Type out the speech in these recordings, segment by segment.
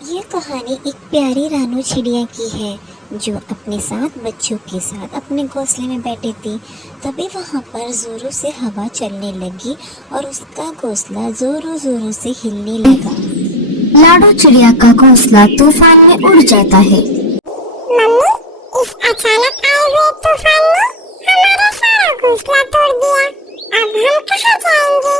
ये कहानी एक प्यारी रानू चिड़िया की है जो अपने साथ बच्चों के साथ अपने घोंसले में बैठे थी। तभी वहाँ पर जोरों से हवा चलने लगी और उसका घोंसला जोरों जोरों से हिलने लगा। लाडो चिड़िया का घोंसला तूफान में उड़ जाता है। मम्मी, इस अचानक आए हुए तूफान ने हमारा सारा घोंसला तोड़ दिया। अब हम कहाँ जाएंगे?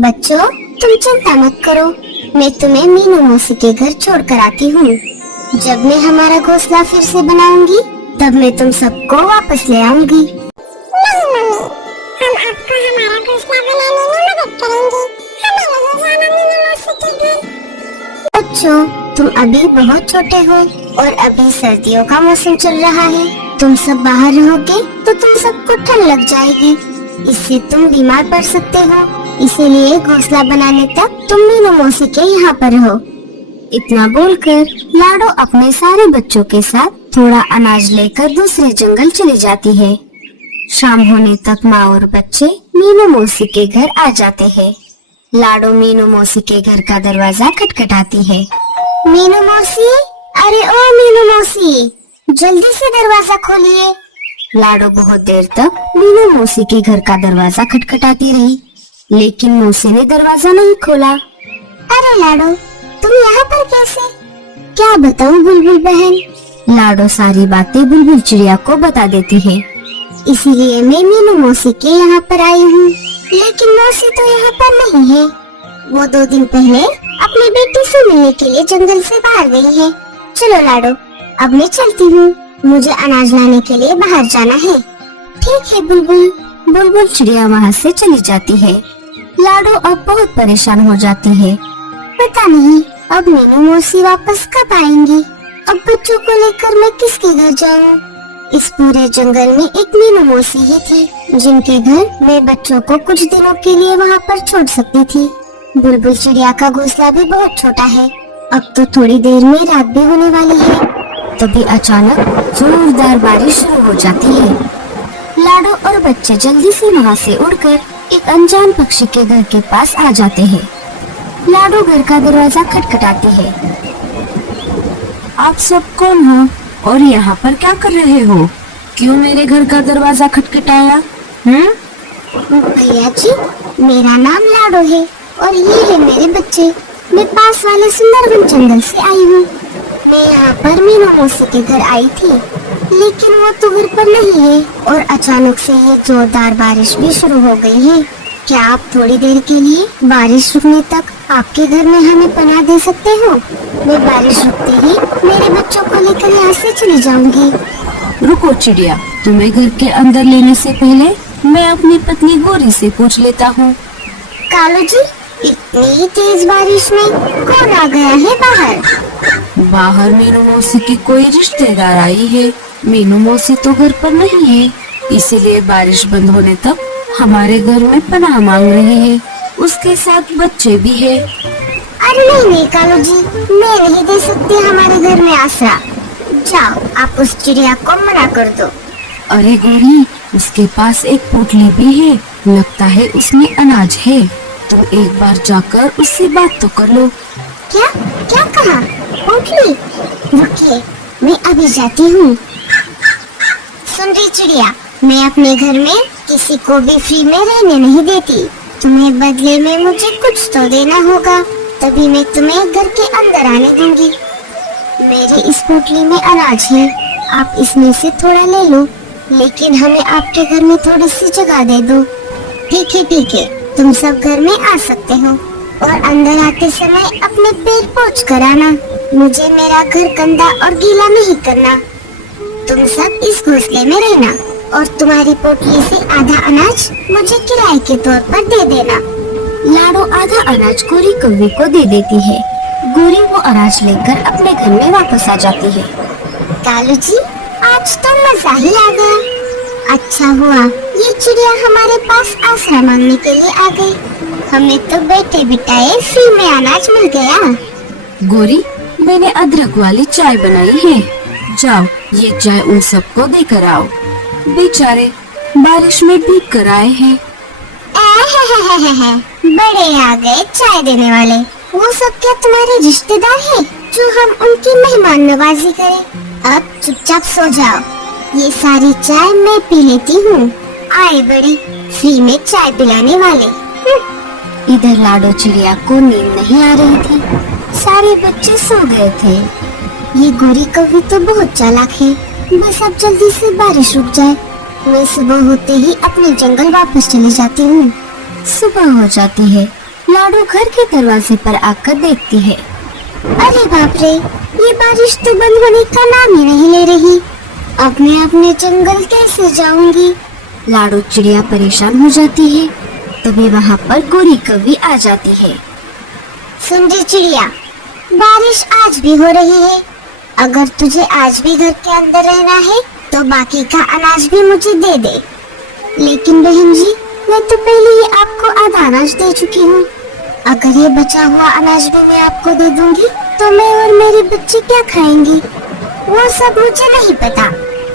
बच्चों, तुम चिंता मत करो, मैं तुम्हें मीनू मौसी के घर छोड़ कर आती हूँ। जब मैं हमारा घोंसला फिर से बनाऊंगी तब मैं तुम सबको वापस ले आऊंगी। नहीं मम्मी, हम आपको हमारा घोंसला बनाने में मदद करेंगे। हमें नहीं जाना मीनू मौसी के घर। बच्चों, तुम अभी बहुत छोटे हो और अभी सर्दियों का मौसम चल रहा है। तुम सब बाहर रहोगे तो तुम सबको ठंड लग जाएगी, इससे तुम बीमार पड़ सकते हो। इसीलिए घोंसला बनाने तक तुम मीनू मौसी के यहाँ पर रहो। इतना बोलकर लाडो अपने सारे बच्चों के साथ थोड़ा अनाज लेकर दूसरे जंगल चली जाती है। शाम होने तक माँ और बच्चे मीनू मौसी के घर आ जाते हैं। लाडो मीनू मौसी के घर का दरवाजा खटखटाती है। मीनू मौसी, अरे ओ मीनू मौसी, जल्दी से दरवाजा खोलिए। लाडो बहुत देर तक मीनू मौसी के घर का दरवाजा खटखटाती रही, लेकिन मौसी ने दरवाजा नहीं खोला। अरे लाडो, तुम यहाँ पर कैसे? क्या बताऊँ बुलबुल बहन? लाडो सारी बातें बुलबुल चिड़िया को बता देती है। इसीलिए मैं मीनू मौसी के यहाँ पर आई हूँ, लेकिन मौसी तो यहाँ पर नहीं है। वो 2 दिन पहले अपनी बेटी से मिलने के लिए जंगल से बाहर गई है। चलो लाडो, अब मैं चलती हूँ, मुझे अनाज लाने के लिए बाहर जाना है। ठीक है बुलबुल। बुलबुल चिड़िया वहाँ से चली जाती है। लाडो अब बहुत परेशान हो जाती है। पता नहीं अब मीनू मौसी वापस कब आएंगी। अब बच्चों को लेकर मैं किसके घर जाऊँ? इस पूरे जंगल में एक मीनू मौसी ही थी जिनके घर मैं बच्चों को कुछ दिनों के लिए वहाँ पर छोड़ सकती थी। बुलबुल चिड़िया का घोंसला भी बहुत छोटा है। अब तो थोड़ी देर में रात भी होने वाली है। तभी अचानक जोरदार बारिश शुरू हो जाती है। लाडो और बच्चे जल्दी से वहाँ से उड़कर एक अनजान पक्षी के घर के पास आ जाते हैं। लाडो घर का दरवाजा खटखटाती है। आप सब कौन हो और यहाँ पर क्या कर रहे हो? क्यों मेरे घर का दरवाजा खटखटाया? भैया जी, मेरा नाम लाडो है और ये है मेरे बच्चे। मैं पास वाले सुंदरवन जंगल से आई हूँ। मैं यहाँ पर मीनू मौसी के घर आई थी, लेकिन वो तो घर पर नहीं है और अचानक से ये जोरदार बारिश भी शुरू हो गई है। क्या आप थोड़ी देर के लिए बारिश रुकने तक आपके घर में हमें पनाह दे सकते हो? मैं बारिश रुकते ही मेरे बच्चों को लेकर यहाँ से चली जाऊंगी। रुको चिड़िया, तुम्हें घर के अंदर लेने से पहले मैं अपनी पत्नी गोरी से पूछ लेता हूँ। कालू जी, इतनी तेज बारिश में कौन आ गया है बाहर? बाहर मीनू मौसी की कोई रिश्तेदार आई है। मीनू मौसी तो घर पर नहीं है, इसीलिए बारिश बंद होने तक हमारे घर में पनाह मांग रहे हैं। उसके साथ बच्चे भी है। अरे नहीं कालू जी, मैं नहीं दे सकती हमारे घर में आसरा। जाओ, आप उस चिड़िया को मना कर दो। अरे गोरी, उसके पास एक पोटली भी है, लगता है उसमें अनाज है। तुम एक बार जाकर उससे बात तो कर लो। क्या क्या कहा? पोटली? रुकिए, मैं अभी जाती हूँ। सुन रही चिड़िया, मैं अपने घर में किसी को भी फ्री में रहने नहीं देती। तुम्हें बदले में मुझे कुछ तो देना होगा, तभी मैं तुम्हें घर के अंदर आने दूंगी। मेरी इस पोटली में अनाज है, आप इसमें से थोड़ा ले लो, लेकिन हमें आपके घर में थोड़ी सी जगह दे दो। ठीक है, तुम सब घर में आ सकते हो और अंदर आते समय अपने पैर पोंछ कर आना। मुझे मेरा घर गंदा और गीला नहीं करना। तुम सब इस घोंसले में रहना और तुम्हारी पोटली से आधा अनाज मुझे किराए के तौर पर दे देना। लाडो आधा अनाज गोरी कौवे को दे देती है। गोरी वो अनाज लेकर अपने घर में वापस आ जाती है। कालू जी, आज तो मजा ही आ गया। अच्छा हुआ ये चिड़िया हमारे पास आसरा मांगने के लिए आ गई। हमें तो बैठे बिठाए फ्री में अनाज मिल गया। गोरी, मैंने अदरक वाली चाय बनाई है, जाओ ये चाय उन सबको देकर आओ। बेचारे बारिश में भीग कर आए हैं। बड़े आ गए चाय देने वाले। वो सब क्या तुम्हारे रिश्तेदार हैं? जो हम उनकी मेहमान नवाजी करें। अब चुपचाप सो जाओ, ये सारी चाय मैं पी लेती हूँ। आए बड़ी फ्री में चाय पिलाने वाले। इधर लाडो चिड़िया को नींद नहीं आ रही थी, सारे बच्चे सो गए थे। ये गोरी कौवी तो बहुत चालाक है, बस अब जल्दी से बारिश रुक जाए, मैं सुबह होते ही अपने जंगल वापस चली जाती हूँ। सुबह हो जाती है, लाडो घर के दरवाजे पर आकर देखती है। अरे बाप रे, ये बारिश तो बंद होने का नाम ही नहीं ले रही। अब मैं अपने जंगल कैसे जाऊंगी? लाडो चिड़िया परेशान हो जाती है। तभी वहाँ पर गोरी कौवी आ जाती है। समझी चिड़िया, बारिश आज भी हो रही है। अगर तुझे आज भी घर के अंदर रहना है तो बाकी का अनाज भी मुझे दे दे। लेकिन बहन जी, मैं तो पहले ही आपको आधा अनाज दे चुकी हूँ। अगर ये बचा हुआ अनाज भी मैं आपको दे दूंगी तो मैं और मेरे बच्चे क्या खाएंगे? वो सब मुझे नहीं पता।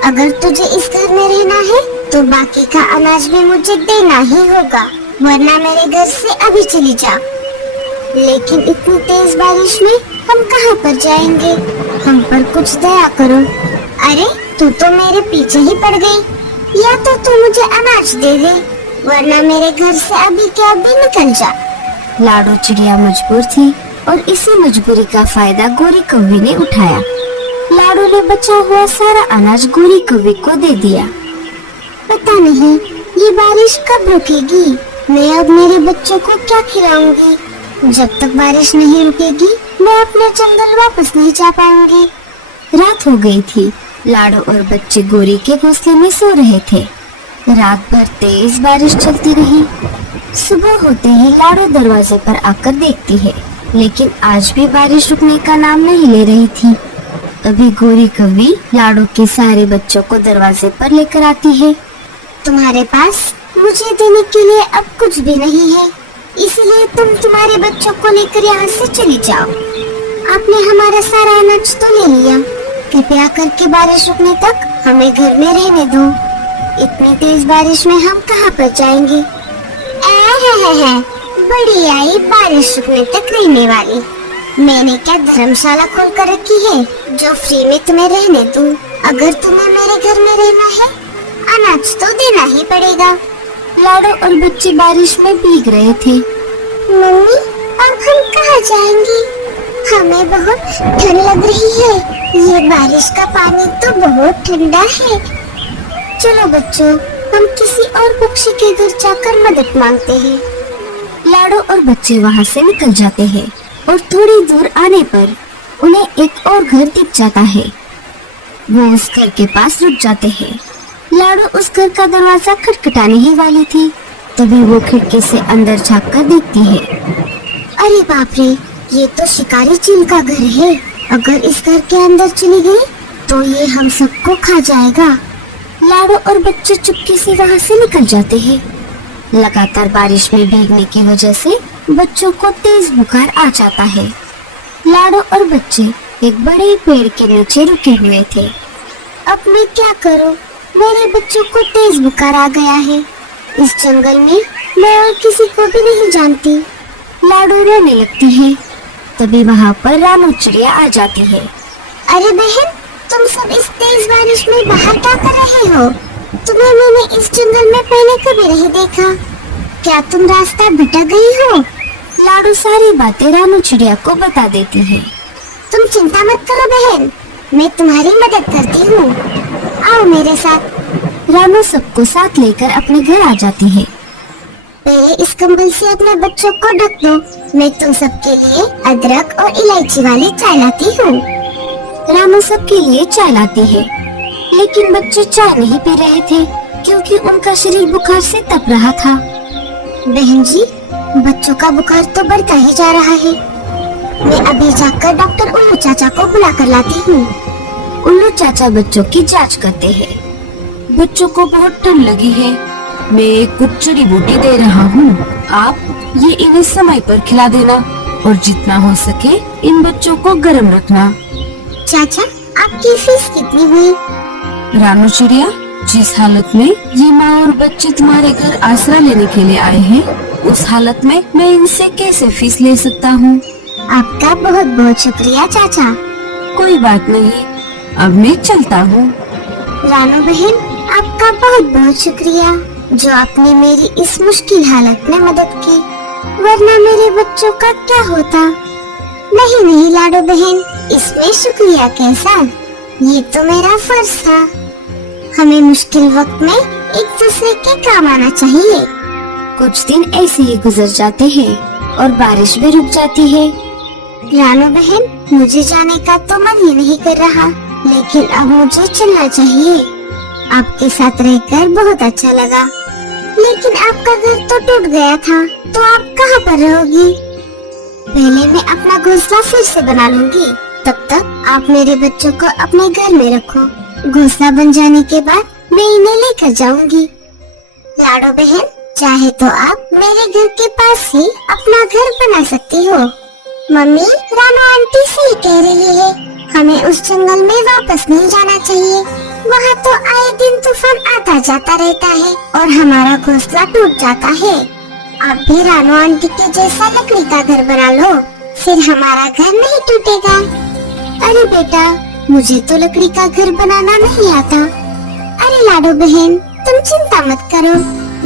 अगर तुझे इस घर में रहना है तो बाकी का अनाज भी मुझे देना ही होगा, वरना मेरे घर से अभी चली जा। लेकिन इतनी तेज बारिश में हम कहाँ पर जाएंगे? हम पर कुछ दया करो। अरे तू तो मेरे पीछे ही पड़ गई, या तो तू मुझे अनाज दे दे, वरना मेरे घर से अभी के अभी निकल जा। लाडो चिड़िया मजबूर थी और इसी मजबूरी का फायदा गोरी कौवी ने उठाया। लाडो ने बचा हुआ सारा अनाज गोरी कौवी को दे दिया। पता नहीं ये बारिश कब रुकेगी, मैं अब मेरे बच्चों को क्या खिलाऊंगी? जब तक बारिश नहीं रुकेगी मैं अपने जंगल वापस नहीं जा पाऊंगी। रात हो गई थी, लाडो और बच्चे गोरी के घोंसले में सो रहे थे। रात भर तेज बारिश चलती रही। सुबह होते ही लाडो दरवाजे पर आकर देखती है, लेकिन आज भी बारिश रुकने का नाम नहीं ले रही थी। तभी गोरी कौवी लाडो के सारे बच्चों को दरवाजे पर लेकर आती है। तुम्हारे पास मुझे देने के लिए अब कुछ भी नहीं है, इसलिए तुम तुम्हारे बच्चों को लेकर यहाँ से चली जाओ। आपने हमारा सारा अनाज तो ले लिया, कृपया करके बारिश रुकने तक हमें घर में रहने दो। इतनी तेज बारिश में हम कहाँ पर जाएंगे? है बड़ी आई बारिश रुकने तक रहने वाली। मैंने क्या धर्मशाला खोल कर रखी है जो फ्री में तुम्हें रहने दूं? अगर तुम्हें मेरे घर में रहना है अनाज तो देना ही पड़ेगा। लाडो और बच्चे बारिश में भीग रहे थे। मम्मी, अब हम कहाँ जाएंगे? हमें बहुत ठंड लग रही है, ये बारिश का पानी तो बहुत ठंडा है। चलो बच्चों, हम किसी और पक्षी के घर जाकर मदद मांगते हैं। लाडो और बच्चे वहाँ से निकल जाते हैं और थोड़ी दूर आने पर उन्हें एक और घर दिख जाता है। वो उस घर के पास रुक जाते हैं। लाडो उस घर का दरवाजा खटखटाने ही वाली थी, तभी वो खिड़की से अंदर झांक कर देखती है। अरे बाप रे, ये तो शिकारी चील का घर है। अगर इस घर के अंदर चली गई तो ये हम सबको खा जाएगा। लाडो और बच्चे चुपके से वहाँ से निकल जाते हैं। लगातार बारिश में भीगने की वजह से बच्चों को तेज बुखार आ जाता है। लाडो और बच्चे एक बड़े पेड़ के नीचे रुके हुए थे। अब मैं क्या करूं? मेरे बच्चों को तेज बुखार आ गया है। इस जंगल में मैं और किसी को भी नहीं जानती। लाडो रोने लगती है। तभी वहाँ पर रानू चिड़िया आ जाती है। अरे बहन, तुम सब इस तेज बारिश में बाहर क्या कर रहे हो? तुम्हें मैंने इस जंगल में पहले कभी नहीं देखा। क्या तुम रास्ता भटक गई हो? लाडो सारी बातें रानू चिड़िया को बता देती है। तुम चिंता मत करो बहन, मैं तुम्हारी मदद करती हूँ। आओ मेरे साथ। रानू सबको साथ लेकर अपने घर आ जाती है। पहले इस कंबल से अपने बच्चों को ढक दो। मैं तुम सबके लिए अदरक और इलायची वाली चाय लाती हूँ। रानू सबके लिए चाय लाती है, लेकिन बच्चे चाय नहीं पी रहे थे क्योंकि उनका शरीर बुखार से तप रहा था। बहन जी, बच्चों का बुखार तो बढ़ता ही जा रहा है। मैं अभी जाकर डॉक्टर उल्लू चाचा को बुला कर लाती हूँ। उल्लू चाचा बच्चों की जांच करते हैं। बच्चों को बहुत ठंड लगी है, मैं कुछ जड़ी बूटी दे रहा हूँ, आप ये इन्हें समय पर खिला देना और जितना हो सके इन बच्चों को गर्म रखना। चाचा, आपकी फीस कितनी हुई? रानू चिड़िया, जिस हालत में ये माँ और बच्चे तुम्हारे घर आसरा लेने के लिए आए हैं, उस हालत में मैं इनसे कैसे फीस ले सकता हूँ? आपका बहुत बहुत शुक्रिया चाचा। कोई बात नहीं, अब मैं चलता हूँ। रानू बहन, आपका बहुत बहुत शुक्रिया जो आपने मेरी इस मुश्किल हालत में मदद की, वरना मेरे बच्चों का क्या होता। नहीं नहीं लाडो बहन, इसमें शुक्रिया कैसा, ये तो मेरा फर्ज था। हमें मुश्किल वक्त में एक दूसरे के काम आना चाहिए। कुछ दिन ऐसे ही गुजर जाते हैं और बारिश भी रुक जाती है। रानू बहन, मुझे जाने का तो मन ही नहीं कर रहा, लेकिन अब मुझे चलना चाहिए। आपके साथ रहकर बहुत अच्छा लगा, लेकिन आपका घर तो टूट गया था, तो आप कहाँ पर रहोगी? पहले मैं अपना घोंसला फिर से बना लूंगी, तब तक आप मेरे बच्चों को अपने घर में रखो। घोंसला बन जाने के बाद मैं इन्हें लेकर जाऊंगी। लाडो बहन, चाहे तो आप मेरे घर के पास ही अपना घर बना सकती हो। मम्मी, रानू आंटी सही कह रही है, हमें उस जंगल में वापस नहीं जाना चाहिए। वहाँ तो आए दिन तूफान आता जाता रहता है और हमारा घोंसला टूट जाता है। आप भी रानू आंटी के जैसा लकड़ी का घर बना लो, फिर हमारा घर नहीं टूटेगा। अरे बेटा, मुझे तो लकड़ी का घर बनाना नहीं आता। अरे लाडो बहन, तुम चिंता मत करो,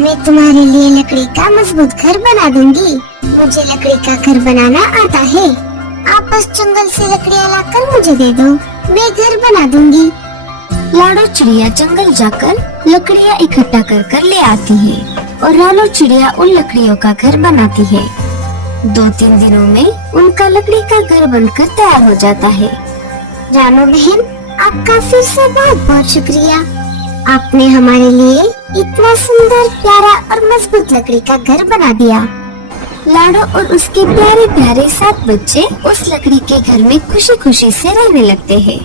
मैं तुम्हारे लिए लकड़ी का मजबूत घर बना दूंगी। मुझे लकड़ी का घर बनाना आता है। आप बस जंगल से लकड़ियाँ लाकर मुझे दे दो, मैं घर बना दूंगी। लाडो चिड़िया जंगल जाकर लकड़ियाँ इकट्ठा कर कर ले आती है और रानू चिड़िया उन लकड़ियों का घर बनाती है। 2-3 दिनों में उनका लकड़ी का घर बनकर तैयार हो जाता है। रानू बहन, आपका फिर से बहुत बहुत शुक्रिया। आपने हमारे लिए इतना सुंदर, प्यारा और मजबूत लकड़ी का घर बना दिया। लाडो और उसके प्यारे प्यारे 7 बच्चे उस लकड़ी के घर में खुशी खुशी से रहने लगते हैं।